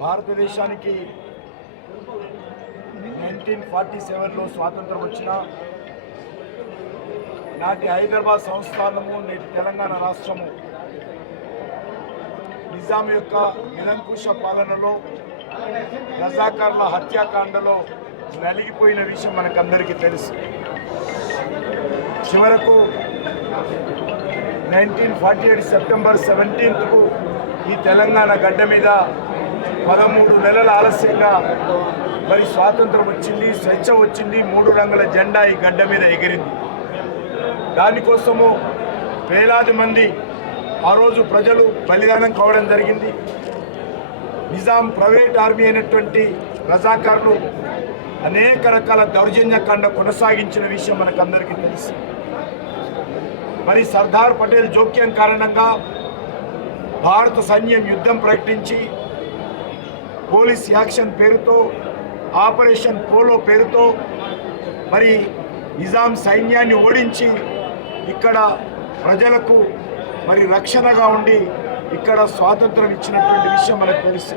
భారతదేశానికి nineteen forty సెవెన్లో స్వాతంత్రం వచ్చిన నాటి హైదరాబాద్ సంస్థానము నేటి తెలంగాణ రాష్ట్రము నిజాం యొక్క నిరంకుశ పాలనలో రజాకారుల హత్యాకాండలో నలిగిపోయిన విషయం మనకందరికీ తెలుసు. చివరకు నైన్టీన్ ఫార్టీ ఎయిట్ సెప్టెంబర్ సెవెంటీన్త్కు ఈ తెలంగాణ గడ్డ మీద పదమూడు నెలల ఆలస్యంగా మరి స్వాతంత్రం వచ్చింది స్వేచ్ఛ వచ్చింది మూడు రంగుల జెండా ఈ గడ్డ మీద ఎగిరింది. దానికోసము వేలాది మంది ఆ రోజు ప్రజలు బలిదానం కావడం జరిగింది. నిజాం ప్రైవేట్ ఆర్మీ అయినటువంటి రజాకారులు అనేక రకాల దౌర్జన్యకాండ కొనసాగించిన విషయం మనకందరికీ తెలుసు. మరి సర్దార్ పటేల్ జోక్యం కారణంగా భారత సైన్యం యుద్ధం ప్రకటించి పోలీస్ యాక్షన్ పేరుతో ఆపరేషన్ పోలో పేరుతో మరి నిజాం సైన్యాన్ని ఓడించి ఇక్కడ ప్రజలకు మరి రక్షణగా ఉండి ఇక్కడ స్వాతంత్రం ఇచ్చినటువంటి విషయం మనకు తెలుసు.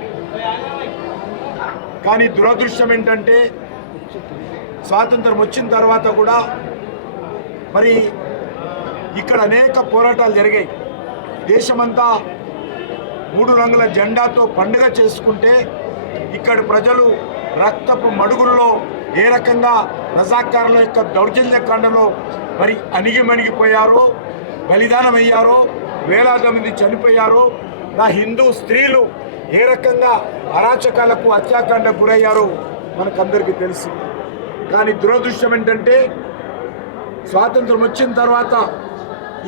కానీ దురదృష్టం ఏంటంటే స్వాతంత్రం వచ్చిన తర్వాత కూడా మరి ఇక్కడ అనేక పోరాటాలు జరిగాయి. దేశమంతా మూడు రంగుల జెండాతో పండుగ చేసుకుంటే ఇక్కడ ప్రజలు రక్తపు మడుగుల్లో ఏ రకంగా రజాకారుల యొక్క దౌర్జన్య కండలో మరి అణిగిమణిగిపోయారో బలిదానం అయ్యారో వేలాది మంది చనిపోయారో నా హిందూ స్త్రీలు ఏ రకంగా అరాచకాలకు హత్యాకాండకు గురయ్యారో మనకందరికీ తెలుసు. కానీ దురదృష్టం ఏంటంటే స్వాతంత్రం వచ్చిన తర్వాత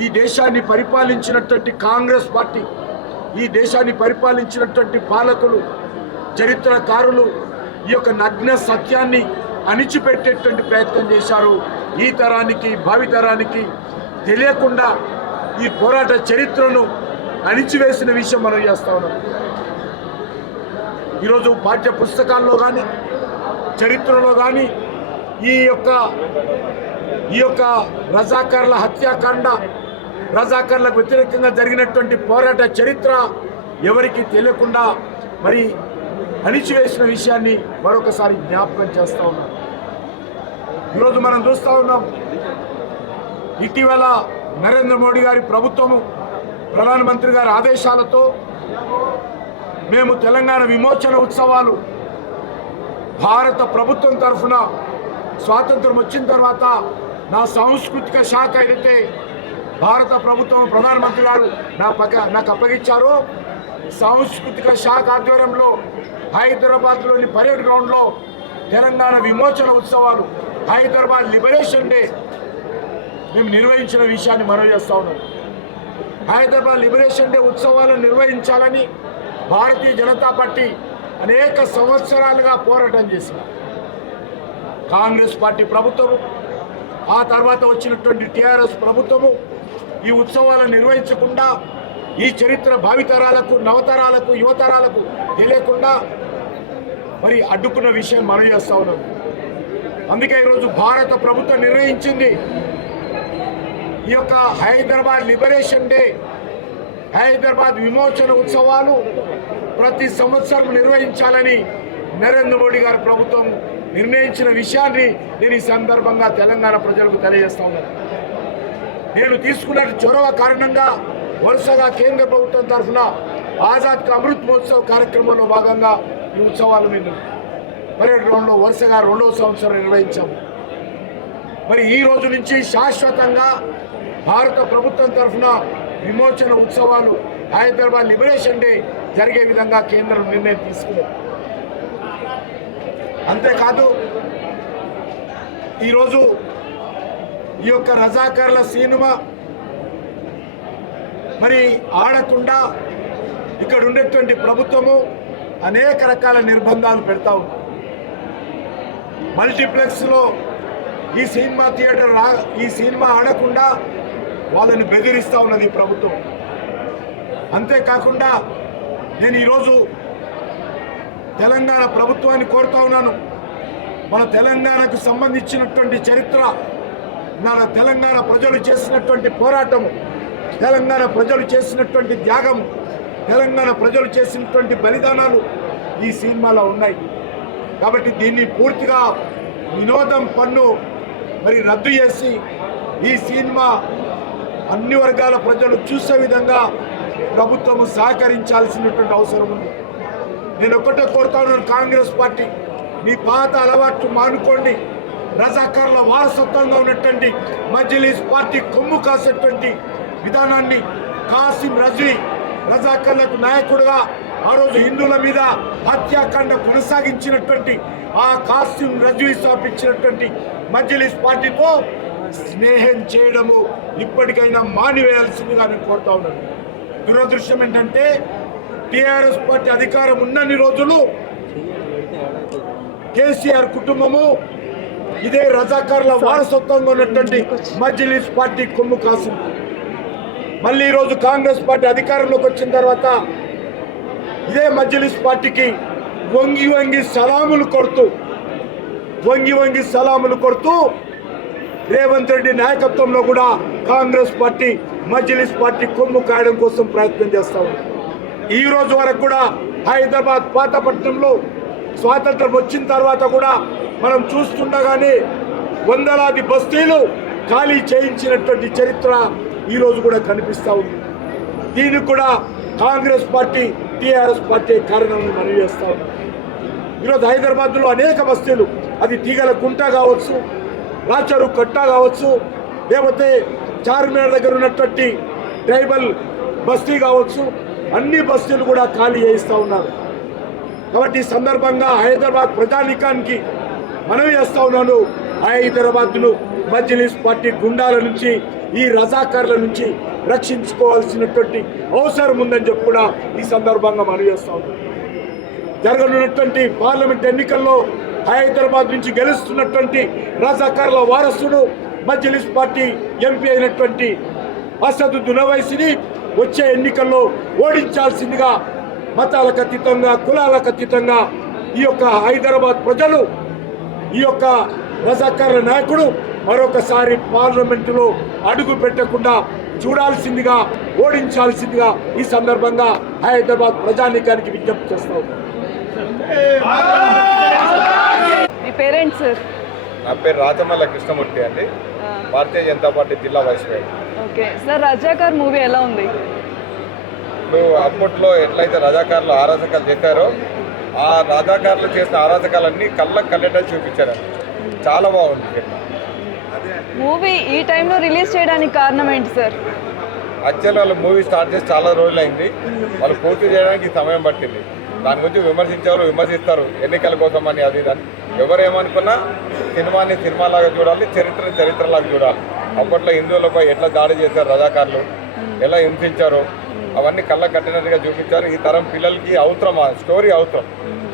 ఈ దేశాన్ని పరిపాలించినటువంటి కాంగ్రెస్ పార్టీ ఈ దేశాన్ని పరిపాలించినటువంటి పాలకులు చరిత్రకారులు ఈ యొక్క నగ్న సత్యాన్ని అణిచిపెట్టేటువంటి ప్రయత్నం చేశారు. ఈ తరానికి భావితరానికి తెలియకుండా ఈ పోరాట చరిత్రను అణిచివేసిన విషయం మనం చేస్తా ఉన్నాం. ఈరోజు పాఠ్య పుస్తకాల్లో కానీ చరిత్రలో కానీ ఈ యొక్క ఈ యొక్క రజాకారుల హత్యాకాండ రజాకారులకు వ్యతిరేకంగా జరిగినటువంటి పోరాట చరిత్ర ఎవరికి తెలియకుండా మరి అణిచివేసిన విషయాన్ని మరొకసారి జ్ఞాపకం చేస్తూ ఉన్నాం. ఈరోజు మనం చూస్తూ ఉన్నాం ఇటీవల నరేంద్ర మోడీ గారి ప్రభుత్వము ప్రధానమంత్రి గారి ఆదేశాలతో మేము తెలంగాణ విమోచన ఉత్సవాలు భారత ప్రభుత్వం తరఫున స్వాతంత్రం వచ్చిన తర్వాత నా సాంస్కృతిక శాఖ ఏదైతే భారత ప్రభుత్వం ప్రధానమంత్రి గారు నా పక్క నాకు అప్పగించారో సాంస్కృతిక శాఖ ఆధ్వర్యంలో హైదరాబాద్లోని పరేడ్ గ్రౌండ్లో తెలంగాణ విమోచన ఉత్సవాలు హైదరాబాద్ లిబరేషన్ డే మేము నిర్వహించిన విషయాన్ని మనవి చేస్తా ఉన్నాం. హైదరాబాద్ లిబరేషన్ డే ఉత్సవాలను నిర్వహించాలని భారతీయ జనతా పార్టీ అనేక సంవత్సరాలుగా పోరాటం చేసింది. కాంగ్రెస్ పార్టీ ప్రభుత్వము ఆ తర్వాత వచ్చినటువంటి టీఆర్ఎస్ ప్రభుత్వము ఈ ఉత్సవాలను నిర్వహించకుండా ఈ చరిత్ర భావితరాలకు నవతరాలకు యువతరాలకు తెలియకుండా మరి అడ్డుకున్న విషయం మనం చేస్తా ఉన్నాం. అందుకే ఈరోజు భారత ప్రభుత్వం నిర్ణయించింది. ఈ యొక్క హైదరాబాద్ లిబరేషన్ డే హైదరాబాద్ విమోచన ఉత్సవాలు ప్రతి సంవత్సరం నిర్వహించాలని నరేంద్ర మోడీ గారి ప్రభుత్వం నిర్ణయించిన విషయాన్ని నేను ఈ సందర్భంగా తెలంగాణ ప్రజలకు తెలియజేస్తా ఉన్నాను. నేను తీసుకున్న చొరవ కారణంగా వరుసగా కేంద్ర ప్రభుత్వం తరఫున ఆజాద్ అమృత్ మహోత్సవ్ కార్యక్రమంలో భాగంగా ఈ ఉత్సవాలు మేము పరేడ్ గ్రౌండ్లో వరుసగా రెండవ సంవత్సరం నిర్వహించాము మరి ఈ రోజు నుంచి శాశ్వతంగా భారత ప్రభుత్వం తరఫున విమోచన ఉత్సవాలు హైదరాబాద్ లిబరేషన్ డే జరిగే విధంగా కేంద్రం నిర్ణయం తీసుకుంది అంతేకాదు ఈరోజు ఈ యొక్క రజాకార్ల సినిమా మరి ఆడకుండా ఇక్కడ ఉండేటువంటి ప్రభుత్వము అనేక రకాల నిర్బంధాలు పెడతా ఉంది. మల్టీప్లెక్స్లో ఈ సినిమా థియేటర్ రా ఈ సినిమా ఆడకుండా వాళ్ళని బెదిరిస్తూ ఉన్నది ఈ ప్రభుత్వం. అంతేకాకుండా నేను ఈరోజు తెలంగాణ ప్రభుత్వాన్ని కోరుతా ఉన్నాను. మన తెలంగాణకు సంబంధించినటువంటి చరిత్ర మన తెలంగాణ ప్రజలు చేసినటువంటి పోరాటము తెలంగాణ ప్రజలు చేసినటువంటి త్యాగం తెలంగాణ ప్రజలు చేసినటువంటి బలిదానాలు ఈ సినిమాలో ఉన్నాయి. కాబట్టి దీన్ని పూర్తిగా వినోదం పన్ను మరి రద్దు చేసి ఈ సినిమా అన్ని వర్గాల ప్రజలు చూసే విధంగా ప్రభుత్వం సహకరించాల్సినటువంటి అవసరం ఉంది. నేను ఒకటే కోరుతాను కాంగ్రెస్ పార్టీ మీ పాత అలవాట్లు మానుకోండి. రజాకారుల వారసత్వంగా ఉన్నటువంటి మజ్లిస్ పార్టీ కొమ్ము కాసేటువంటి విధానాన్ని కాసిం రజ్వీ రజాకర్లకు నాయకుడుగా ఆ రోజు హిందువుల మీద హత్యాకాండ కొనసాగించినటువంటి ఆ కాసిం రజ్వీ స్థాపించినటువంటి మజ్లిస్ పార్టీతో స్నేహం చేయడము ఇప్పటికైనా మానివేయాల్సిందిగా నేను కోరుతా ఉన్నాను. దురదృష్టం ఏంటంటే టీఆర్ఎస్ పార్టీ అధికారం ఉన్నన్ని రోజులు కేసీఆర్ కుటుంబము ఇదే రజాకర్ల వారసత్వంగా ఉన్నటువంటి మజ్లిస్ పార్టీ కొమ్ము కాసింది. మళ్ళీ ఈరోజు కాంగ్రెస్ పార్టీ అధికారంలోకి వచ్చిన తర్వాత ఇదే మజ్లిస్ పార్టీకి వంగి వంగి సలాములు కొడుతూ వంగి వంగి సలాములు కొడుతూ రేవంత్ రెడ్డి నాయకత్వంలో కూడా కాంగ్రెస్ పార్టీ మజ్లిస్ పార్టీ కొమ్ము కాయడం కోసం ప్రయత్నం చేస్తా ఈ రోజు వరకు కూడా హైదరాబాద్ పాతపట్నంలో స్వాతంత్రం వచ్చిన తర్వాత కూడా మనం చూస్తుండగానే వందలాది బస్తీలు ఖాళీ చేయించినటువంటి చరిత్ర ఈరోజు కూడా కనిపిస్తా ఉంది. దీనికి కూడా కాంగ్రెస్ పార్టీ టీఆర్ఎస్ పార్టీ కారణం మనవి చేస్తూ ఉన్నాం. ఈరోజు హైదరాబాద్లో అనేక బస్తీలు అది తీగల గుంట కావచ్చు రాచరు కట్ట కావచ్చు లేకపోతే చార్మినార్ దగ్గర ఉన్నటువంటి ట్రైబల్ బస్తీ కావచ్చు అన్ని బస్తీలు కూడా ఖాళీ చేయిస్తూ ఉన్నారు. కాబట్టి ఈ సందర్భంగా హైదరాబాద్ ప్రజానికానికి మనవి చేస్తూ ఉన్నాను. హైదరాబాద్ను మజ్లిస్ పార్టీ గుండాల నుంచి ఈ రజాకారుల నుంచి రక్షించుకోవాల్సినటువంటి అవసరం ఉందని చెప్పి కూడా ఈ సందర్భంగా మనవి చేస్తా జరగనున్నటువంటి పార్లమెంట్ ఎన్నికల్లో హైదరాబాద్ నుంచి గెలుస్తున్నటువంటి రజాకారుల వారసుడు మజ్లిస్ పార్టీ ఎంపీ అయినటువంటి అసదు వయసుని వచ్చే ఎన్నికల్లో ఓడించాల్సిందిగా మతాలకు అతీతంగా కులాలకు అతీతంగా ఈ యొక్క హైదరాబాద్ ప్రజలు ఈ యొక్క రజాకారుల నాయకుడు మరొకసారి పార్లమెంటులో అడుగు పెట్టకుండా చూడాల్సిందిగా ఓడించాల్సిందిగా ఈ సందర్భంగా హైదరాబాద్ ప్రజానీకానికి విజ్ఞప్తి చేస్తాం. మీ పేరెంట్స్? సార్ నా పేరు రాజమల్ల కృష్ణమూర్తి అండి. భారతీయ జనతా పార్టీ జిల్లా vice president. Okay. Sir Razakar movie ఎలా ఉంది? ఇప్పుడు అప్పట్లో ఎట్లయితే రజాకారులు ఆరాధకాలు చేశారో ఆ రజాకారులు చేసిన ఆరాధకాలన్నీ కళ్ళకు కళ్ళేటట్టు చూపించారు చాలా బాగుంది సినిమా. మూవీ ఈ టైంలో రిలీజ్ చేయడానికి కారణం ఏంటి సార్? యాక్చువల్ వాళ్ళు మూవీ స్టార్ట్ చేసి చాలా రోజులైంది. వాళ్ళు పూర్తి చేయడానికి సమయం పట్టింది. దాని గురించి విమర్శించేవారు విమర్శిస్తారు. ఎన్నికల కోసం అని అది ఇది అని. ఎవరు సినిమాని సినిమాలాగా చూడాలి చరిత్రని చరిత్రలాగా చూడాలి. అప్పట్లో హిందువులపై ఎట్లా దాడి చేశారు రజాకారులు ఎలా హింసించారు అవన్నీ కళ్ళ కట్టినట్టుగా చూపించారు. ఈ తరం పిల్లలకి అవసరం ఆ స్టోరీ అవసరం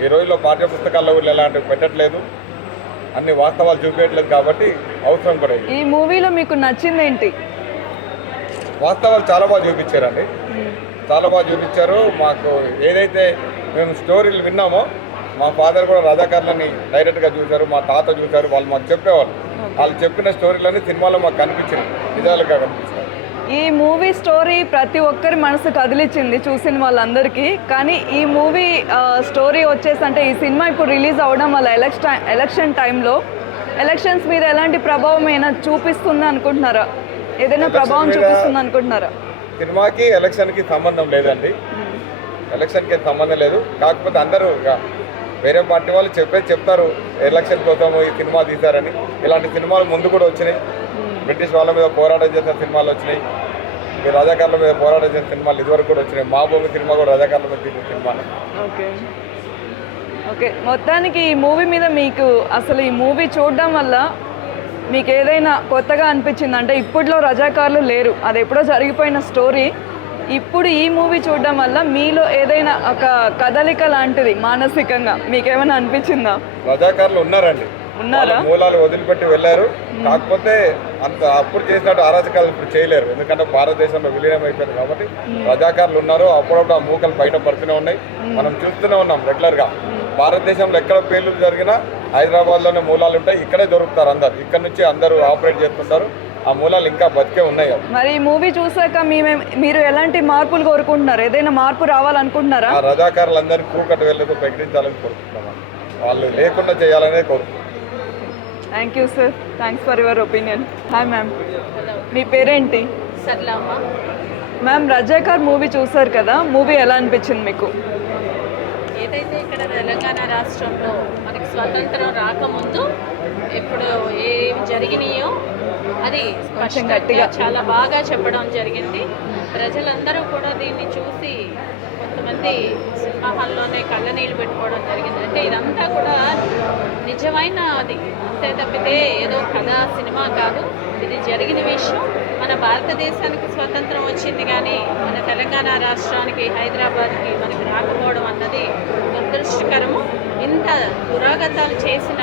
ఈ రోజుల్లో పాఠ్య పుస్తకాల్లో వీళ్ళు ఎలాంటివి పెట్టట్లేదు. అన్ని వాస్తవాలు చూపించట్లేదు కాబట్టి అవసరం కూడా. ఈ మూవీలో మీకు నచ్చింది ఏంటి వాస్తవాలు చాలా బాగా చూపించారండి. చాలా బాగా చూపించారు. మాకు ఏదైతే మేము స్టోరీలు విన్నామో మా ఫాదర్ కూడా రజాకారులని డైరెక్ట్గా చూశారు మా తాత చూశారు వాళ్ళు మాకు చెప్పేవాళ్ళు. వాళ్ళు చెప్పిన స్టోరీలన్నీ సినిమాలో మాకు కనిపించింది నిజాలుగా కనిపిస్తాయి ఈ మూవీ స్టోరీ ప్రతి ఒక్కరి మనసు కదిలిచ్చింది చూసిన వాళ్ళందరికీ. కానీ ఈ మూవీ స్టోరీ వచ్చేసి అంటే ఈ సినిమా ఇప్పుడు రిలీజ్ అవ్వడం వల్ల ఎలక్షన్ ఎలక్షన్ టైంలో ఎలక్షన్స్ మీద ఎలాంటి ప్రభావం అయినా చూపిస్తుంది అనుకుంటున్నారా? ఏదైనా ప్రభావం చూపిస్తుంది అనుకుంటున్నారా? సినిమాకి ఎలక్షన్కి సంబంధం లేదండి. ఎలక్షన్కి ఏం సంబంధం లేదు. కాకపోతే అందరూ ఇక వేరే పార్టీ వాళ్ళు చెప్పేది చెప్తారు ఎలక్షన్ కోసం ఈ సినిమా తీశారని. ఇలాంటి సినిమాలు ముందు కూడా వచ్చినాయి. బ్రిటిష్ వాళ్ళ మీద పోరాటం చేసిన సినిమాలు వచ్చినాయి. ఈ రజాకారుల మీద పోరాటం చేసిన సినిమాలు ఇదివరకు కూడా వచ్చినాయి. మా భూమి సినిమా కూడా రజాకారుల మీద తీసిన సినిమా. ఓకే. ఓకే. మొత్తానికి ఈ మూవీ మీద మీకు అసలు ఈ మూవీ చూడడం వల్ల మీకు ఏదైనా కొత్తగా అనిపించింది? అంటే ఇప్పట్లో రజాకారులు లేరు. అది ఎప్పుడో జరిగిపోయిన స్టోరీ. ఇప్పుడు ఈ మూవీ చూడడం వల్ల మీలో ఏదైనా ఒక కదలిక లాంటిది మానసికంగా మీకేమైనా అనిపించిందా? రజాకారులు ఉన్నారండి. ఉన్నారా? మూలాలు వదిలిపెట్టి వెళ్ళారు. కాకపోతే అంత అప్పుడు చేసినట్టు అరాచకాలు ఇప్పుడు చేయలేరు. ఎందుకంటే భారతదేశంలో విలీనం అయిపోయింది కాబట్టి రజాకారులు ఉన్నారు. అప్పుడప్పుడు ఆ మూకలు బయట పడుతూనే ఉన్నాయి. మనం చూస్తూనే ఉన్నాం రెగ్యులర్గా భారతదేశంలో ఎక్కడ పేర్లు జరిగినా హైదరాబాద్లోనే మూలాలు ఉంటాయి. ఇక్కడే దొరుకుతారు అందరు. ఇక్కడ నుంచి అందరూ ఆపరేట్ చేస్తుంటారు ఆ మూలాలు ఇంకా బతికే ఉన్నాయి మరి ఈ మూవీ చూసాక మీరు ఎలాంటి మార్పులు కోరుకుంటున్నారు? ఏదైనా మార్పు రావాలనుకుంటున్నారా? ఆ రజాకారులందరినీ కూకట్టు వెళ్ళదు ప్రకటించాలని కోరుకుంటున్నాం. వాళ్ళు లేకుండా చేయాలనే కోరుకుంటున్నాం. Thank you sir thanks for your opinion hi ma'am మీ పేరేంటి? సర్లామా మ్యామ్ రజాకార్ మూవీ చూసారు కదా? మూవీ ఎలా అనిపించింది మీకు? ఏదైతే ఇక్కడ తెలంగాణ రాష్ట్రంలో మనకి స్వతంత్రం రాకముందు ఇప్పుడు ఏమి జరిగినాయో అది స్పష్టంగా. చాలా బాగా చెప్పడం జరిగింది. ప్రజలందరూ కూడా దీన్ని చూసి కొంతమంది సినిమా హాల్లోనే కళ్ళనీళ్ళు పెట్టుకోవడం జరిగింది. అంటే ఇదంతా కూడా నిజమైన అది. అంతే తప్పితే ఏదో కథ సినిమా కాదు. ఇది జరిగిన విషయం. మన భారతదేశానికి స్వతంత్రం వచ్చింది కానీ మన తెలంగాణ రాష్ట్రానికి హైదరాబాద్కి మనకి రాకపోవడం అన్నది దురదృష్టకరము. ఇంత దురాగతాలు చేసిన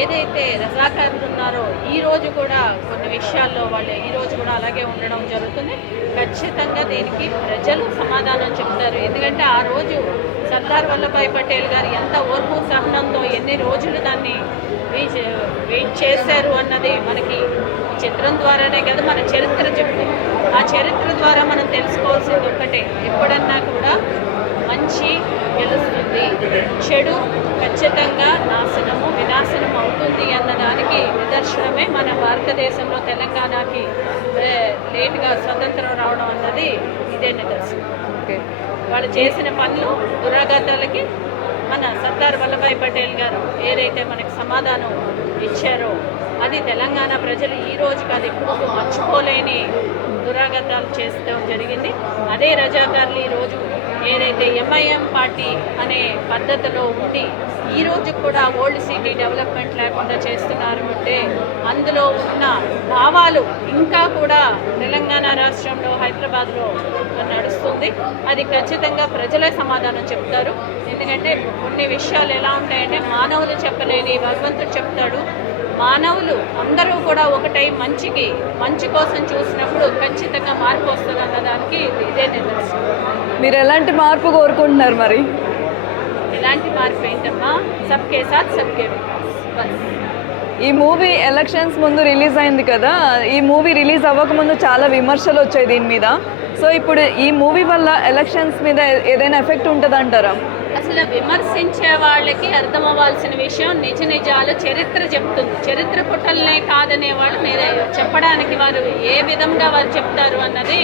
ఏదైతే రజాకారులు ఉన్నారో ఈ రోజు కూడా కొన్ని విషయాల్లో వాళ్ళు ఈ రోజు కూడా అలాగే ఉండడం జరుగుతుంది. ఖచ్చితంగా దీనికి ప్రజలు సమాధానం చెప్తారు. ఎందుకంటే ఆ రోజు సర్దార్ వల్లభాయ్ పటేల్ గారు ఎంత ఓర్పు సహనంతో ఎన్ని రోజులు దాన్ని వెయిట్ చేశారు అన్నది మనకి చిత్రం ద్వారానే కదా మన చరిత్ర చెప్తుంది. ఆ చరిత్ర ద్వారా మనం తెలుసుకోవాల్సింది ఒక్కటే ఎప్పుడన్నా కూడా మంచి గెలుస్తుంది. చెడు ఖచ్చితంగా నాశనము వినాశనం అవుతుంది అన్నదానికి నిదర్శనమే మన భారతదేశంలో తెలంగాణకి లేటుగా స్వతంత్రం రావడం అన్నది ఇదే నిదర్శనం. ఓకే. వాళ్ళు చేసిన పనులు దురాఘాతాలకి మన సర్దార్ వల్లభాయ్ పటేల్ గారు ఏదైతే మనకు సమాధానం ఇచ్చారో అది తెలంగాణ ప్రజలు ఈ రోజు కాదు ఎప్పుడు మర్చిపోలేని దురాగతాలు చేస్తూ జరిగింది. అదే రజాకారులు ఈరోజు ఏదైతే ఎంఐఎం పార్టీ అనే పద్ధతిలో ఉండి ఈ రోజు కూడా ఓల్డ్ సిటీ డెవలప్మెంట్ లేకుండా చేస్తున్నారు అంటే అందులో ఉన్న భావాలు ఇంకా కూడా తెలంగాణ రాష్ట్రంలో హైదరాబాద్లో నడుస్తుంది అది ఖచ్చితంగా ప్రజలే సమాధానం చెప్తారు. ఎందుకంటే కొన్ని విషయాలు ఎలా ఉంటాయంటే మానవులు చెప్పలేని భగవంతుడు చెప్తాడు. మానవులు అందరూ కూడా ఒకటై మంచికి మంచి కోసం చూసినప్పుడు ఖచ్చితంగా మార్పు వస్తుంది అన్నదానికి ఇదే నిదర్శనం మీరు ఎలాంటి మార్పు కోరుకుంటున్నారు మరి? ఎలాంటి మార్పు ఏంటమ్మా? సబ్కే సాత్ సబ్కే ఈ మూవీ ఎలక్షన్స్ ముందు రిలీజ్ అయింది కదా. ఈ మూవీ రిలీజ్ అవ్వకముందు చాలా విమర్శలు వచ్చాయి దీని మీద. సో ఇప్పుడు ఈ మూవీ వల్ల ఎలక్షన్స్ మీద ఏదైనా ఎఫెక్ట్ ఉంటుందంటారా? అసలు విమర్శించే వాళ్ళకి అర్థం అవ్వాల్సిన విషయం నిజ నిజాలు చరిత్ర చెప్తుంది చరిత్ర పుటల్నే కాదనే వాళ్ళు మీద చెప్పడానికి వారు ఏ విధంగా వారు చెప్తారు అన్నది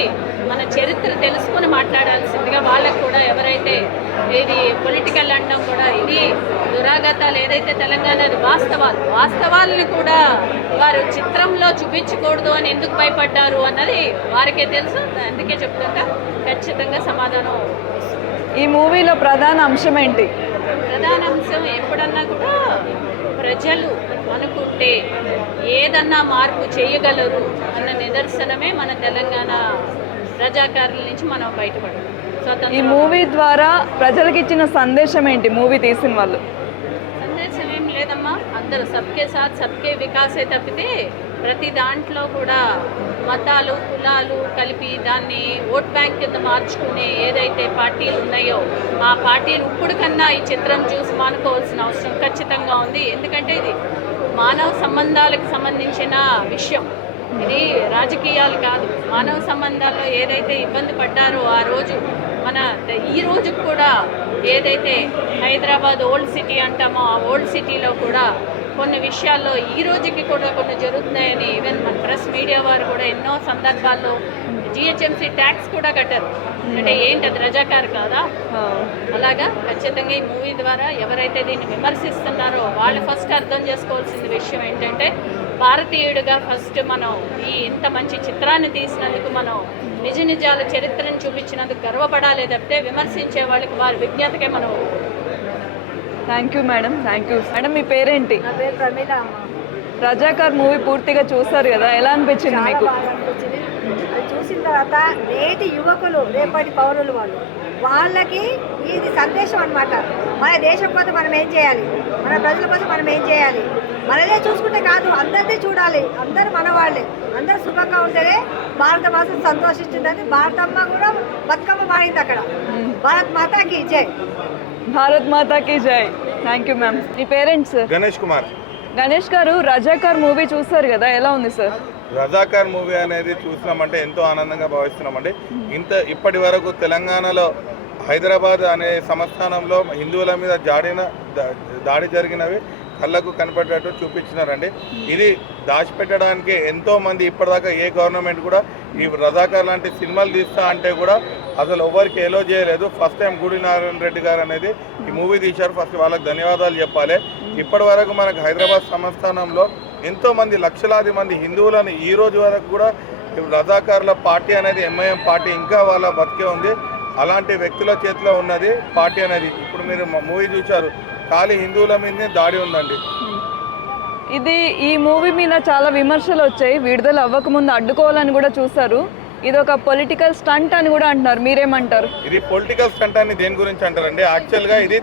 మన చరిత్ర తెలుసుకొని మాట్లాడాల్సిందిగా వాళ్ళకు కూడా ఎవరైతే ఇది పొలిటికల్ అనడం కూడా ఇది దురాగతాలు ఏదైతే తెలంగాణ వాస్తవాలు వాస్తవాలను కూడా వారు చిత్రంలో చూపించకూడదు అని ఎందుకు భయపడ్డారు అన్నది వారికే తెలుసు అందుకే చెప్తుంటా ఖచ్చితంగా సమాధానం వస్తుంది. ఈ మూవీలో ప్రధాన అంశం ఏంటి? ప్రధాన అంశం ఎప్పుడన్నా కూడా ప్రజలు అనుకుంటే ఏదన్నా మార్పు చేయగలరు అన్న నిదర్శనమే మన తెలంగాణ ప్రజాకారుల నుంచి మనం బయటపడడం ఈ మూవీ ద్వారా ప్రజలకు ఇచ్చిన సందేశం ఏంటి? మూవీ తీసిన వాళ్ళు. సందేశం ఏం లేదమ్మా. అందరూ సబ్కే సాత్ సబ్కే వికాసే తప్పితే ప్రతి దాంట్లో కూడా మతాలు కులాలు కలిపి దాన్ని ఓట్ బ్యాంక్ కింద మార్చుకునే ఏదైతే పార్టీలు ఉన్నాయో ఆ పార్టీలు ఇప్పుడు కన్నా ఈ చిత్రం చూసి మానుకోవాల్సిన అవసరం ఖచ్చితంగా ఉంది. ఎందుకంటే ఇది మానవ సంబంధాలకు సంబంధించిన విషయం. ఇది రాజకీయాలు కాదు. మానవ సంబంధాల్లో ఏదైతే ఇబ్బంది పడ్డారో ఆ రోజు మన ఈ రోజు కూడా ఏదైతే హైదరాబాద్ ఓల్డ్ సిటీ అంటామో ఆ ఓల్డ్ సిటీలో కూడా కొన్ని విషయాల్లో ఈ రోజుకి కూడా కొన్ని జరుగుతున్నాయని ఈవెన్ మన ప్రెస్ మీడియా వారు కూడా ఎన్నో సందర్భాల్లో జిహెచ్ఎంసీ ట్యాక్స్ కూడా కట్టారు. అంటే ఏంటి అది రజాకారు కాదా? అలాగా? ఖచ్చితంగా ఈ మూవీ ద్వారా ఎవరైతే దీన్ని విమర్శిస్తున్నారో వాళ్ళు ఫస్ట్ అర్థం చేసుకోవాల్సిన విషయం ఏంటంటే భారతీయుడిగా ఫస్ట్ మనం ఈ ఇంత మంచి చిత్రాన్ని తీసినందుకు మనం నిజ నిజాల చరిత్రను చూపించినందుకు గర్వపడాలి తప్పితే విమర్శించే వాళ్ళకి వారి విజ్ఞతకే మనం thank you madam thank you madam మీ పేరేంటి? రజాకార్ మూవీ పూర్తిగా చూసారు కదా ఎలా అనిపించింది మీకు? చూసిన తర్వాత నేటి యువకులు రేపటి పౌరులు వాళ్ళు వాళ్ళకి ఇది సందేశం అన్నమాట. మన దేశం కోసం మనం ఏం చేయాలి? మన ప్రజల కోసం మనం ఏం చేయాలి? మనదే చూసుకుంటే కాదు అందరినీ చూడాలి. అందరూ మన వాళ్ళే అందరూ సుఖంగా ఉంటేనే భారత మాసం సంతోషిస్తుందని భారతమ్మ కూడా బతుకమ్మ మారింది అక్కడ. భారత్ మాతాకి జై. భారత్ మాతాకి జై. థ్యాంక్ యూ మ్యామ్ మీ పేరెంట్స్? గణేష్ కుమార్. గణేష్ గారు రజాకార్ మూవీ చూసారు కదా ఎలా ఉంది సార్? రజాకార్ మూవీ అనేది చూసినామంటే ఎంతో ఆనందంగా భావిస్తున్నామండి. ఇంత ఇప్పటి వరకు తెలంగాణలో హైదరాబాద్ అనే సంస్థానంలో హిందువుల మీద జాడిన దా- దాడి జరిగినవి. కళ్ళకు కనపడేటట్టు చూపించినారండి. ఇది దాచిపెట్టడానికి ఎంతో మంది ఇప్పటిదాకా ఏ గవర్నమెంట్ కూడా ఈ రజాకర్ లాంటి సినిమాలు తీస్తా అంటే కూడా అసలు ఎవరికి ఎలో చేయలేదు. ఫస్ట్ టైం గుడి నారాయణ రెడ్డి గారు అనేది ఈ మూవీ తీశారు. ఫస్ట్ వాళ్ళకి ధన్యవాదాలు చెప్పాలి. ఇప్పటి వరకు మనకు హైదరాబాద్ సంస్థానంలో ఎంతో మంది లక్షలాది మంది హిందువులను ఈ రోజు వరకు కూడా ఈ రజాకారుల పార్టీ అనేది ఎంఐఎం పార్టీ ఇంకా వాళ్ళ బతికే ఉంది. అలాంటి వ్యక్తుల చేతిలో ఉన్నది పార్టీ అనేది. ఇప్పుడు మీరు మూవీ చూశారు. ఖాళీ హిందువుల మీదనే దాడి ఉందండి. ఇది ఈ మూవీ మీద చాలా విమర్శలు వచ్చాయి. విడుదల అవ్వకముందు అడ్డుకోవాలని కూడా చూస్తారు ఇది ఒక పొలిటికల్ స్టంట్ అని కూడా అంటున్నారు. మీరేమంటారు? ఇది పొలిటికల్ స్టంట్ అని దేని గురించి అంటారండి? యాక్చువల్గా ఇది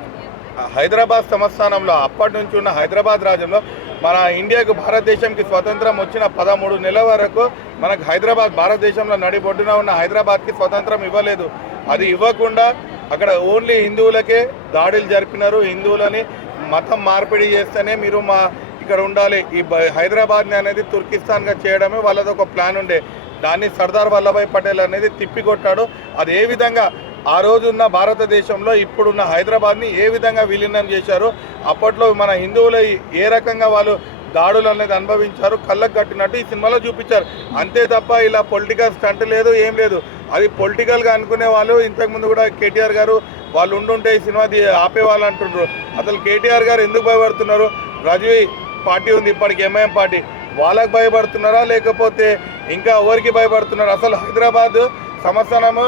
హైదరాబాద్ సంస్థానంలో అప్పటి నుంచి ఉన్న హైదరాబాద్ రాజ్యంలో మన ఇండియాకు భారతదేశంకి స్వతంత్రం వచ్చిన పదమూడు నెలల వరకు మనకు హైదరాబాద్ భారతదేశంలో నడిబొడ్డున ఉన్న హైదరాబాద్కి స్వతంత్రం ఇవ్వలేదు. అది ఇవ్వకుండా అక్కడ ఓన్లీ హిందువులకే దాడులు జరిపినారు. హిందువులని మతం మార్పిడి చేస్తేనే మీరు మా ఇక్కడ ఉండాలి. ఈ బ- హైదరాబాద్ని అనేది తుర్కిస్తాన్గా చేయడమే వాళ్ళది ఒక ప్లాన్ ఉండే. దాన్ని సర్దార్ వల్లభాయ్ పటేల్ అనేది తిప్పికొట్టాడు. అది ఏ విధంగా ఆ రోజున్న భారతదేశంలో ఇప్పుడున్న హైదరాబాద్ని ఏ విధంగా విలీనం చేశారు? అప్పట్లో మన హిందువులు ఏ రకంగా వాళ్ళు దాడులు అనేది అనుభవించారు? కళ్ళకు కట్టినట్టు ఈ సినిమాలో చూపించారు. అంతే తప్ప ఇలా పొలిటికల్ స్టంట్ లేదు ఏం లేదు. అది పొలిటికల్గా అనుకునే వాళ్ళు ఇంతకుముందు కూడా కేటీఆర్ గారు వాళ్ళు ఉండుంటే ఈ సినిమా ఆపేవాళ్ళు అంటుండ్రు అసలు కేటీఆర్ గారు ఎందుకు భయపడుతున్నారు? రజవి పార్టీ ఉంది ఇప్పటికి ఎంఐఎం పార్టీ. వాళ్ళకి భయపడుతున్నారా? లేకపోతే ఇంకా ఎవరికి భయపడుతున్నారు? అసలు హైదరాబాద్ సంవత్సరము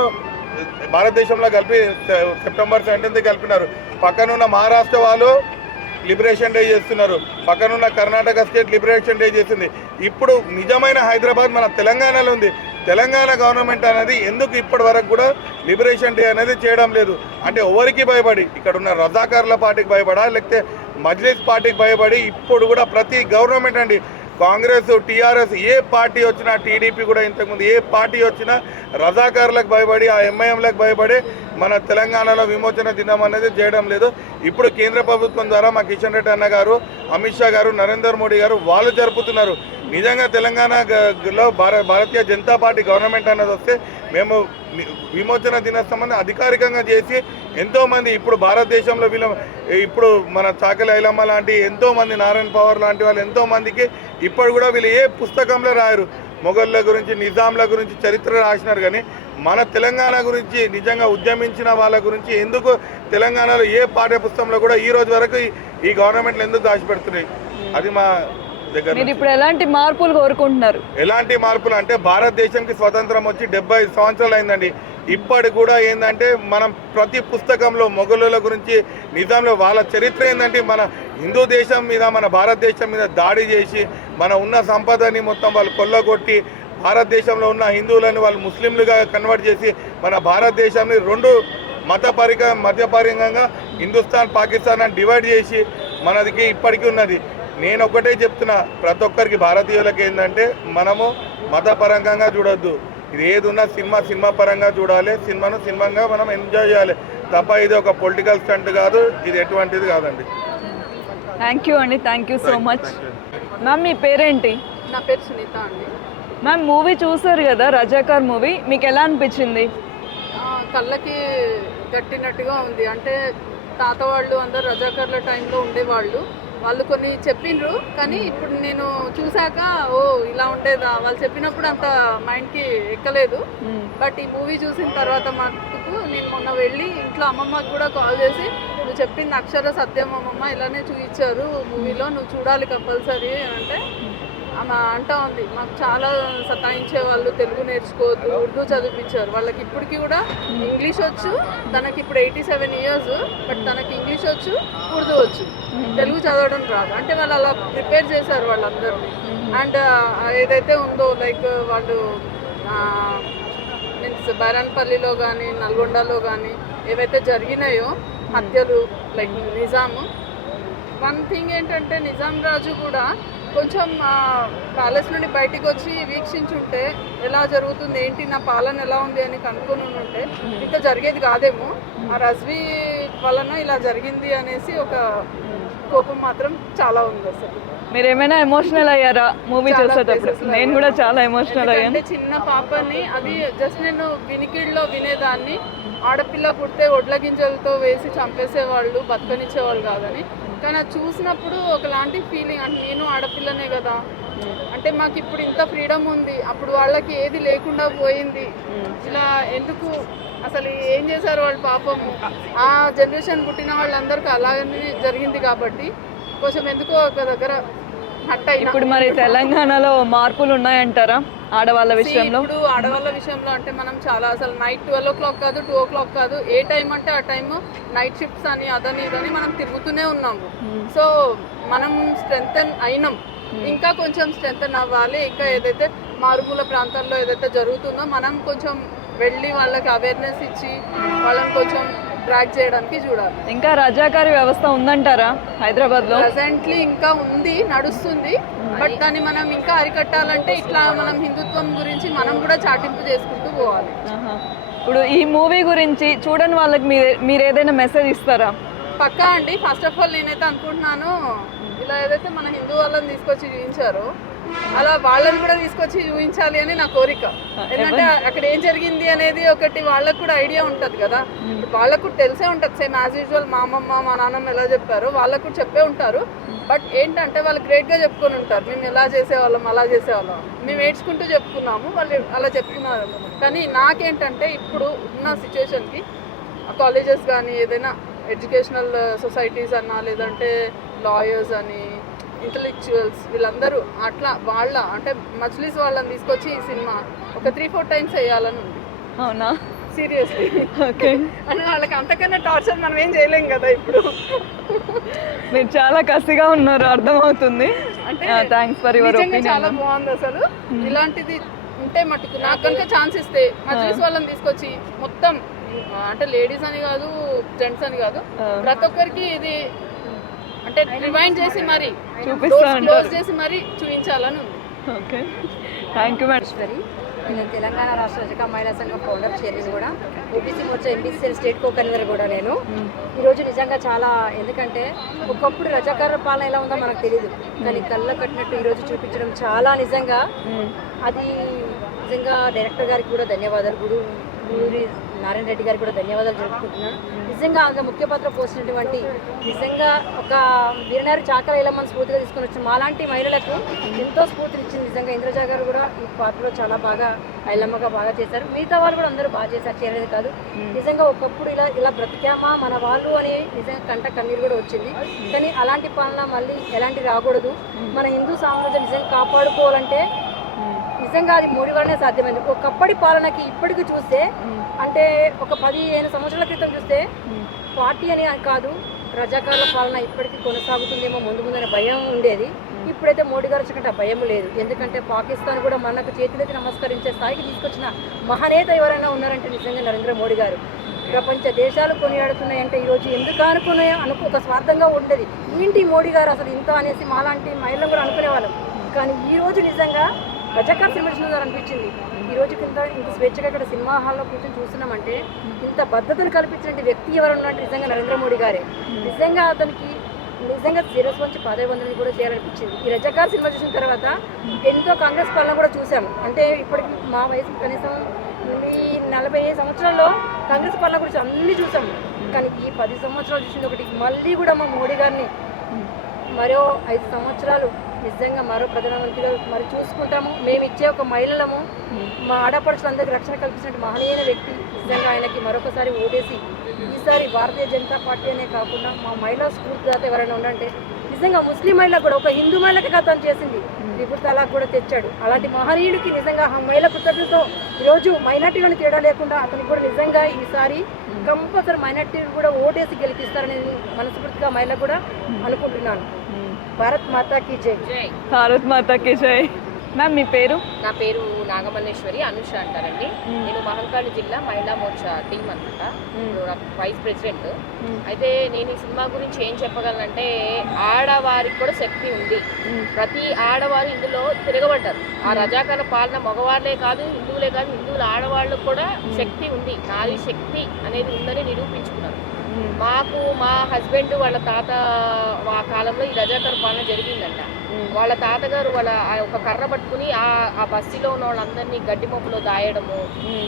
భారతదేశంలో కలిపి సెప్టెంబర్ సెవెంటీన్త్ కలిపినారు. పక్కనున్న మహారాష్ట్ర వాళ్ళు లిబరేషన్ డే చేస్తున్నారు. పక్కనున్న కర్ణాటక స్టేట్ లిబరేషన్ డే చేసింది. ఇప్పుడు నిజమైన హైదరాబాద్ మన తెలంగాణలో ఉంది. తెలంగాణ గవర్నమెంట్ అనేది ఎందుకు ఇప్పటి వరకు కూడా లిబరేషన్ డే అనేది చేయడం లేదు? అంటే ఎవరికి భయపడి? ఇక్కడ ఉన్న రజాకారుల పార్టీకి భయపడా? లేకపోతే మజ్లిస్ పార్టీకి భయపడి? ఇప్పుడు కూడా ప్రతి గవర్నమెంట్ అండి కాంగ్రెస్ టీఆర్ఎస్ ఏ పార్టీ వచ్చినా టీడీపీ కూడా ఇంతకుముందు ఏ పార్టీ వచ్చినా రజాకారులకు భయపడి ఆ ఎంఐఎంలకు భయపడి మన తెలంగాణలో విమోచన దినం అనేది చేయడం లేదు. ఇప్పుడు కేంద్ర ప్రభుత్వం ద్వారా మా కిషన్ రెడ్డి అన్న గారు అమిత్ షా గారు నరేంద్ర మోడీ గారు వాళ్ళు జరుపుతున్నారు. నిజంగా తెలంగాణలో భారతీయ జనతా పార్టీ గవర్నమెంట్ అనేది వస్తే మేము విమోచన దినోత్సవాన్ని అధికారికంగా చేసి ఎంతోమంది ఇప్పుడు భారతదేశంలో వీళ్ళ ఇప్పుడు మన చాకలి ఐలమ్మ లాంటి ఎంతోమంది నారాయణ పవర్ లాంటి వాళ్ళు ఎంతోమందికి ఇప్పుడు కూడా వీళ్ళు ఏ పుస్తకంలో రాయరు. మొఘళ్ళ గురించి నిజాంల గురించి చరిత్ర రాసినారు కానీ మన తెలంగాణ గురించి నిజంగా ఉద్యమించిన వాళ్ళ గురించి ఎందుకు తెలంగాణలో ఏ పాఠ్య పుస్తకంలో కూడా ఈ రోజు వరకు ఈ గవర్నమెంట్లు ఎందుకు దాచిపెడుతున్నాయి? అది మా దగ్గర మీరు. ఇప్పుడు ఎలాంటి మార్పులు కోరుకుంటున్నారు? ఎలాంటి మార్పులు అంటే భారతదేశంకి స్వతంత్రం వచ్చి డెబ్బై ఐదు సంవత్సరాలు అయిందండి. ఇప్పటి కూడా ఏంటంటే మనం ప్రతి పుస్తకంలో మొఘలుల గురించి నిజాంలో వాళ్ళ చరిత్ర ఏంటంటే మన హిందూ దేశం మీద మన భారతదేశం మీద దాడి చేసి మన ఉన్న సంపదని మొత్తం వాళ్ళు కొల్లగొట్టి భారతదేశంలో ఉన్న హిందువులని వాళ్ళు ముస్లింలుగా కన్వర్ట్ చేసి మన భారతదేశాన్ని రెండు మత పరిక మధ్యపరంగా హిందుస్థాన్ పాకిస్తాన్ అని డివైడ్ చేసి మనదికి ఇప్పటికీ ఉన్నది. నేను ఒకటే చెప్తున్నా ప్రతి ఒక్కరికి భారతీయులకి ఏంటంటే మనము మతపరంగా చూడొద్దు. ఇది ఏది ఉన్నా సినిమా సినిమా పరంగా చూడాలి. సినిమాను సినిమాగా మనం ఎంజాయ్ చేయాలి. తప్ప ఇది ఒక పొలిటికల్ స్టంట్ కాదు ఇది ఎటువంటిది కాదండి. థ్యాంక్ యూ అండి thank you so much ma'am మీ పేరేంటి? నా పేరు సునీత అండి. మ్యామ్ మూవీ చూసారు కదా రజాకార్ మూవీ మీకు ఎలా అనిపించింది? ఆ, కళ్ళకి కట్టినట్టుగా ఉంది. అంటే తాత వాళ్ళు అందరు రజాకర్ల టైంలో ఉండేవాళ్ళు. వాళ్ళు కొన్ని చెప్పిండ్రు కానీ ఇప్పుడు నేను చూశాక ఓ ఇలా ఉండేదా? వాళ్ళు చెప్పినప్పుడు అంత మైండ్కి ఎక్కలేదు. బట్ ఈ మూవీ చూసిన తర్వాత మటుకు నేను మొన్న వెళ్ళి ఇంట్లో అమ్మమ్మకి కూడా కాల్ చేసి నువ్వు చెప్పింది అక్షర సత్యం అమ్మమ్మ ఇలానే చూపించారు మూవీలో నువ్వు చూడాలి కంపల్సరీ అంటే ఆమె అంటా ఉంది మాకు చాలా సతాయించే వాళ్ళు తెలుగు నేర్చుకోవద్దు ఉర్దూ చదివించారు. వాళ్ళకి ఇప్పటికి కూడా ఇంగ్లీష్ వచ్చు తనకి ఇప్పుడు ఎయిటీ సెవెన్ ఇయర్స్ బట్ తనకి ఇంగ్లీష్ వచ్చు ఉర్దూ వచ్చు. తెలుగు చదవడం రాదు. అంటే వాళ్ళు అలా ప్రిపేర్ చేశారు వాళ్ళందరినీ. అండ్ ఏదైతే ఉందో లైక్ వాళ్ళు మీన్స్ బైరాన్పల్లిలో కానీ నల్గొండలో కానీ ఏవైతే జరిగినాయో హత్యలు లైక్ నిజాము. వన్ థింగ్ ఏంటంటే నిజాం రాజు కూడా కొంచెం ప్యాలెస్ నుండి బయటికి వచ్చి వీక్షించుంటే ఎలా జరుగుతుంది ఏంటి నా పాలన ఎలా ఉంది అని కనుక్కొని ఉంటే ఇంత జరిగేది కాదేమో. ఆ రజ్వీ వలన ఇలా జరిగింది అనేసి ఒక కోపం మాత్రం చాలా ఉంది అసలు. మీరు ఏమైనా ఎమోషనల్ అయ్యారా మూవీ చూసేటప్పుడు? నేను కూడా చాలా ఎమోషనల్ అయ్యాను. చిన్న పాపని అది జస్ట్ నేను వినికిడిలో వినేదాన్ని. ఆడపిల్ల పుడితే ఒడ్ల గింజలతో వేసి చంపేసేవాళ్ళు బతకనిచ్చేవాళ్ళు కాదని. కానీ అది చూసినప్పుడు ఒకలాంటి ఫీలింగ్ అంటే నేను ఆడపిల్లనే కదా. అంటే మాకు ఇప్పుడు ఇంత ఫ్రీడమ్ ఉంది. అప్పుడు వాళ్ళకి ఏది లేకుండా పోయింది. ఇలా ఎందుకు? అసలు ఏం చేశారు వాళ్ళు పాపం? ఆ జనరేషన్ పుట్టిన వాళ్ళందరికీ అలాగనే జరిగింది కాబట్టి కొంచెం ఎందుకో ఒక దగ్గర హట్ ఇప్పుడు మరి తెలంగాణలో మార్పులు ఉన్నాయంటారా? ఆడవాళ్ళ విషయంలో? ఇప్పుడు ఆడవాళ్ళ విషయంలో అంటే మనం చాలా అసలు నైట్ ట్వెల్వ్ ఓ క్లాక్ కాదు టూ ఓ క్లాక్ కాదు ఏ టైం అంటే ఆ టైం నైట్ షిఫ్ట్స్ అని అదని ఇదని మనం తిరుగుతూనే ఉన్నాము. సో మనం స్ట్రెంగ్తన్ అయినాం. ఇంకా కొంచెం స్ట్రెంగ్తన్ అవ్వాలి. ఇంకా ఏదైతే మారుమూల ప్రాంతాల్లో ఏదైతే జరుగుతుందో మనం కొంచెం వెళ్ళి వాళ్ళకి అవేర్నెస్ ఇచ్చి వాళ్ళని కొంచెం ట్రాక్ చేయడానికి చూడాలి. ఇంకా రజాకారి వ్యవస్థ ఉందంటారా హైదరాబాద్లో ప్రజెంట్లీ ఇంకా ఉంది నడుస్తుంది. బట్ దాన్ని మనం ఇంకా అరికట్టాలంటే ఇట్లా మనం హిందుత్వం గురించి మనం కూడా చాటింపు చేసుకుంటూ పోవాలి. ఇప్పుడు ఈ మూవీ గురించి చూడని వాళ్ళకి మీరు మీరు ఏదైనా మెసేజ్ ఇస్తారా? పక్కా అండి. ఫస్ట్ ఆఫ్ ఆల్ నేనైతే అనుకుంటున్నాను ఇలా ఏదైతే మన హిందూ వాళ్ళని తీసుకొచ్చి చూపించారో అలా వాళ్ళని కూడా తీసుకొచ్చి చూపించాలి అని నా కోరిక. ఎందుకంటే అక్కడ ఏం జరిగింది అనేది ఒకటి వాళ్ళకు కూడా ఐడియా ఉంటుంది కదా. వాళ్ళకు తెలిసే ఉంటుంది. సేమ్ యాజ్ యూజువల్ మా అమ్మమ్మ మా నాన్నమ్మ ఎలా చెప్పారో వాళ్ళకు కూడా చెప్పే ఉంటారు. బట్ ఏంటంటే వాళ్ళు గ్రేట్గా చెప్పుకొని ఉంటారు. మేము ఎలా చేసేవాళ్ళం అలా చేసేవాళ్ళం. మేము ఏడ్చుకుంటూ చెప్పుకున్నాము వాళ్ళు అలా చెప్పుకున్నారు. కానీ నాకేంటంటే ఇప్పుడు ఉన్న సిచ్యువేషన్కి కాలేజెస్ కానీ ఏదైనా ఎడ్యుకేషనల్ సొసైటీస్ అన్నా లేదంటే లాయర్స్ అని ఇంటలెక్చువల్స్ వీళ్ళందరూ అట్లా వాళ్ళ అంటే మజ్లిస్ వాళ్ళని తీసుకొచ్చి ఈ సినిమా ఒక త్రీ ఫోర్ టైమ్స్ వేయాలని ఉంది. అవునా? Seriously okay. అని వాళ్ళకి అంతకన్నా టార్చర్ మనం ఏం చేయలేం కదా ఇప్పుడు. మీరు చాలా కసిగా ఉన్నారు అర్థమవుతుంది. అంటే థ్యాంక్స్ ఫర్ యువర్ చాలా బాగుంది అసలు. ఇలాంటిది ఉంటే మటుకు నాకు కనుక ఛాన్స్ ఇస్తే మజ్లిస్ వాళ్ళని తీసుకొచ్చి మొత్తం అంటే లేడీస్ అని కాదు జెంట్స్ అని కాదు ప్రతి ఒక్కరికి ఇది అంటే రిమైండ్ చేసి మరి క్లోజ్ చేసి మరి చూపించాలని ఉంది. ఓకే. థ్యాంక్ యూ మేడం నేను తెలంగాణ రాష్ట్ర రజక మహిళా సంఘం ఫౌండర్ చైర్మన్ కూడా OBC Morcha MBC state co convener కూడా నేను. ఈరోజు నిజంగా చాలా ఎందుకంటే ఒకప్పుడు రజాకార పాలన ఎలా ఉందో మనకు తెలియదు కానీ కళ్ళ కట్టినట్టు ఈరోజు చూపించడం చాలా నిజంగా. అది నిజంగా డైరెక్టర్ గారికి కూడా ధన్యవాదాలు. గురు గురూరి నారాయణ రెడ్డి గారికి కూడా ధన్యవాదాలు జరుపుకుంటున్నాను నిజంగా అందులో ముఖ్య పాత్ర పోసినటువంటి నిజంగా ఒక వీరనారి చాకల ఇలమ్మని స్ఫూర్తిగా తీసుకొని వచ్చిన మాలాంటి మహిళలకు ఎంతో స్ఫూర్తినిచ్చింది నిజంగా ఇంద్రజా గారు కూడా ఈ పాత్రలో చాలా బాగా ఐలమ్మగా బాగా చేశారు. మిగతా వాళ్ళు కూడా అందరూ బాగా చేశారు చేయలేదు కాదు. నిజంగా ఒకప్పుడు ఇలా ఇలా బ్రతికామా మన వాళ్ళు అని నిజంగా కంట కన్నీరు కూడా వచ్చింది. కానీ అలాంటి పాలన మళ్ళీ ఎలాంటి రాకూడదు. మన హిందూ సామ్రాజ్యం నిజంగా కాపాడుకోవాలంటే నిజంగా అది మోడీ వల్లనే సాధ్యమైంది. ఒకప్పటి పాలనకి ఇప్పటికి చూస్తే అంటే ఒక పదిహేను సంవత్సరాల క్రితం చూస్తే పార్టీ అని కాదు రజాకాల పాలన ఇప్పటికీ కొనసాగుతుందేమో ముందు ముందనే భయం ఉండేది. ఇప్పుడైతే మోడీ గారు వచ్చినట్టు భయం లేదు. ఎందుకంటే పాకిస్తాన్ కూడా మనకు చేతులెత్తి నమస్కరించే స్థాయికి తీసుకొచ్చిన మహానేత ఎవరైనా ఉన్నారంటే నిజంగా నరేంద్ర మోడీ గారు. ప్రపంచ దేశాలు కొనియాడుతున్నాయంటే ఈరోజు ఎందుకు అనుకున్నాయో అనుకో ఒక స్వార్థంగా ఉండేది. ఏంటి మోడీ గారు అసలు ఇంత అనేసి మాలాంటి మహిళలు కూడా అనుకునేవాళ్ళం? కానీ ఈ రోజు నిజంగా రజాకార్ సినిమా చూసినారు అనిపించింది. ఈ రోజు కింద ఇంత స్వేచ్ఛగా ఇక్కడ సినిమా హాల్లో కూర్చొని చూస్తున్నామంటే ఇంత భద్రతను కల్పించిన వ్యక్తి ఎవరు ఉన్నట్టు నిజంగా నరేంద్ర మోడీ గారే. నిజంగా అతనికి నిజంగా శిరస్సు నుంచి పాదవందనం కూడా చేయాలనిపించింది. ఈ రజాకార్ సినిమా చూసిన తర్వాత ఎంతో కాంగ్రెస్ పాలన కూడా చూసాము అంటే ఇప్పటికి మా వయసు కనీసం మీ నలభై ఐదు సంవత్సరాల్లో కాంగ్రెస్ పాలన గురించి అన్ని చూసాము కానీ ఈ పది సంవత్సరాలు చూసింది ఒకటి. మళ్ళీ కూడా మా మోడీ గారిని మరో ఐదు సంవత్సరాలు నిజంగా మరో ప్రధానమంత్రిగా మరి చూసుకుంటాము. మేము ఇచ్చే ఒక మహిళలము మా ఆడపడుచులందరికీ రక్షణ కల్పించిన మహనీయైన వ్యక్తి. నిజంగా ఆయనకి మరొకసారి ఓటేసి ఈసారి భారతీయ జనతా పార్టీ అనే కాకుండా మా మహిళా స్ఫూర్తిదాత ఎవరైనా ఉండంటే నిజంగా ముస్లిం మహిళ కూడా ఒక హిందూ మహిళకి అతను చేసింది. త్రిపుర తలాక్ కూడా తెచ్చాడు. అలాంటి మహనీయుడికి నిజంగా ఆ మహిళ కృతజ్ఞతతో ఈరోజు మైనార్టీలను తేడా లేకుండా అతనికి కూడా నిజంగా ఈసారి కంపల్సరీ మైనార్టీలు కూడా ఓటేసి గెలిపిస్తారని మనస్ఫూర్తిగా మహిళ కూడా అనుకుంటున్నాను. భారత్ మాతాకి జై. భారత్ మాతాకి జై. మ్యామ్ మీ పేరు? నా పేరు నాగమల్లేశ్వరి అనుష అంటారండి. నేను మహంకాళి జిల్లా మహిళా మోర్చా టీం అనమాట వైస్ ప్రెసిడెంట్. అయితే నేను ఈ సినిమా గురించి ఏం చెప్పగలనంటే ఆడవారికి కూడా శక్తి ఉంది. ప్రతి ఆడవారు ఇందులో తిరగబడ్డారు. ఆ రజాకాల పాలన మగవాళ్ళే కాదు హిందువులే కాదు హిందువుల ఆడవాళ్ళకు కూడా శక్తి ఉంది. నారీ శక్తి అనేది ఉందని నిరూపించుకున్నారు మాకు మా హస్బెండ్ వాళ్ళ తాత ఆ కాలంలో ఈ రజాకర్ పాలన జరిగిందంట. వాళ్ళ తాతగారు వాళ్ళ ఆ ఒక కర్ర పట్టుకుని ఆ ఆ బస్తీలో ఉన్న వాళ్ళందరినీ గడ్డి మొప్పులో దాయడము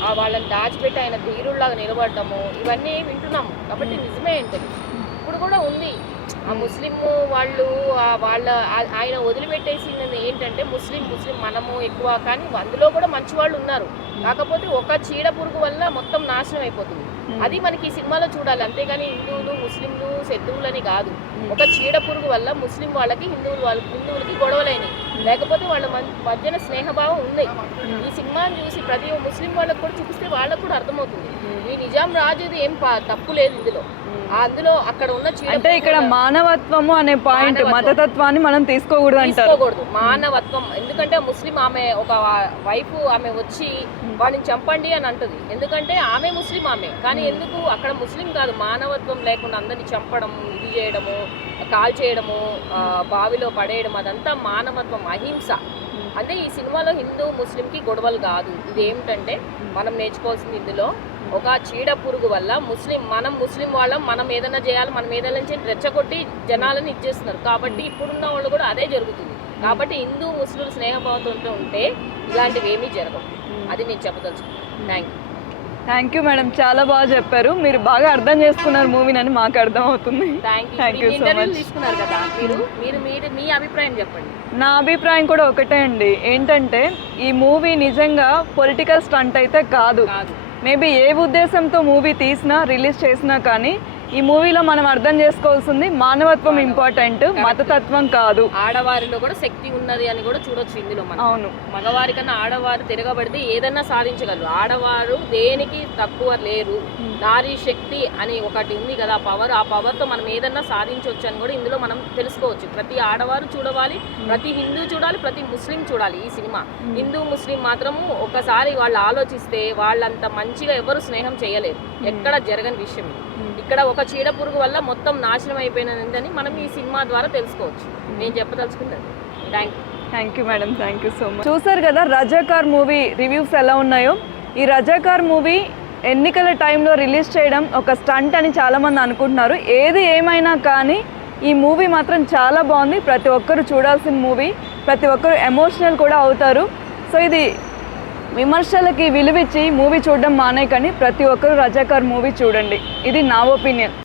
ఆ వాళ్ళని దాచిపెట్టి ఆయన ధీరుల్లాగా నిలబడటము ఇవన్నీ వింటున్నాము కాబట్టి నిజమే ఏంటది ఇప్పుడు కూడా ఉంది. ఆ ముస్లిం వాళ్ళు ఆ వాళ్ళ ఆయన వదిలిపెట్టేసింది ఏంటంటే ముస్లిం ముస్లిం మనము ఎక్కువ. కానీ అందులో కూడా మంచి వాళ్ళు ఉన్నారు. కాకపోతే ఒక చీడ పురుగు వల్ల మొత్తం నాశనం అయిపోతుంది. అది మనకి ఈ సినిమాలో చూడాలి. అంతేగాని హిందువులు ముస్లింలు శత్రువులని కాదు. ఒక చీడ పురుగు వల్ల ముస్లిం వాళ్ళకి హిందువులు వాళ్ళకి హిందువులకి గొడవలైనవి లేకపోతే వాళ్ళ మధ్యన స్నేహభావం ఉంది. ఈ సినిమాని చూసి ప్రతి ముస్లిం వాళ్ళకి కూడా చూపిస్తే వాళ్ళకు కూడా అర్థమవుతుంది. నిజాం రాజుది ఏం పా- తప్పు లేదు ఇందులో. అందులో అక్కడ ఉన్న అంటే ఇక్కడ మానవత్వము అనే పాయింట్. మతతత్వాన్ని మనం తీసుకోకూడదు తీసుకోకూడదు. మానవత్వం. ఎందుకంటే ముస్లిం ఆమె ఒక వైఫ్ ఆమె వచ్చి వాడిని చంపండి అని అంటుంది. ఎందుకంటే ఆమె ముస్లిం ఆమె. కానీ ఎందుకు అక్కడ ముస్లిం కాదు. మానవత్వం లేకుండా అందరిని చంపడం ఇది చేయడము కాల్ చేయడము బావిలో పడేయడం అదంతా మానవత్వం అహింస. అంటే ఈ సినిమాలో హిందూ ముస్లింకి గొడవలు కాదు. ఇది ఏమిటంటే మనం నేర్చుకోవాల్సింది ఇందులో ఒక చీడ పురుగు వల్ల ముస్లిం మనం ముస్లిం వాళ్ళం మనం ఏదైనా చేయాలి మనం ఏదైనా రెచ్చగొట్టి జనాలను ఇచ్చేస్తున్నారు. కాబట్టి ఇప్పుడున్న వాళ్ళు కూడా అదే జరుగుతుంది. కాబట్టి హిందూ ముస్లిం స్నేహభావంతో ఉంటే ఇలాంటివి ఏమీ జరగవు. అది నేను చెప్పదలుచుకున్నాను thank you thank you madam చాలా బాగా చెప్పారు. మీరు బాగా అర్థం చేసుకున్నారు మూవీని అని మాకు అర్థం అవుతుంది థ్యాంక్ యూ. తీసుకున్నారు కదా? మీరు మీరు మీరు మీ అభిప్రాయం చెప్పండి. నా అభిప్రాయం కూడా ఒకటే అండి. ఏంటంటే ఈ మూవీ నిజంగా పొలిటికల్ స్టంట్ అయితే కాదు. మేబీ ఏ ఉద్దేశంతో మూవీ తీసినా రిలీజ్ చేసినా కానీ ఈ మూవీలో మనం అర్థం చేసుకోవాల్సింది మానవత్వం ఇంపార్టెంట్ మతతత్వం కాదు. ఆడవారిలో కూడా శక్తి ఉన్నది అని కూడా చూడొచ్చు ఇందులో మనం. అవును. మగవారి కన్నా ఆడవారు తిరగబడితే ఏదైనా సాధించగలరు. ఆడవారు దేనికి తక్కువ లేరు. నారీ శక్తి అని ఒకటి ఉంది కదా పవర్ ఆ పవర్తో మనం ఏదన్నా సాధించవచ్చు అని కూడా ఇందులో మనం తెలుసుకోవచ్చు. ప్రతి ఆడవారు చూడవాలి ప్రతి హిందూ చూడాలి ప్రతి ముస్లిం చూడాలి ఈ సినిమా. హిందూ ముస్లిం మాత్రము ఒకసారి వాళ్ళు ఆలోచిస్తే వాళ్ళంత మంచిగా ఎవరు స్నేహం చేయలేరు. ఎక్కడ జరగని విషయం. ఇక్కడ ఒక చీడ పురుగు వల్ల మొత్తం నాశనం అయిపోయినదని మనం ఈ సినిమా ద్వారా తెలుసుకోవచ్చు. నేను చెప్పదలుచుకున్నాను thank you thank you madam thank you so much చూసారు కదా రజాకార్ మూవీ రివ్యూస్ ఎలా ఉన్నాయో? ఈ రజాకార్ మూవీ ఎన్నికల టైంలో రిలీజ్ చేయడం ఒక స్టంట్ అని చాలామంది అనుకుంటున్నారు. ఏది ఏమైనా కానీ ఈ మూవీ మాత్రం చాలా బాగుంది. ప్రతి ఒక్కరు చూడాల్సిన మూవీ. ప్రతి ఒక్కరు ఎమోషనల్ కూడా అవుతారు. సో ఇది విమర్శలకి విలువిచ్చి మూవీ చూడడం మానే కానీ ప్రతి ఒక్కరూ రజాకార్ మూవీ చూడండి. ఇది నా ఒపీనియన్.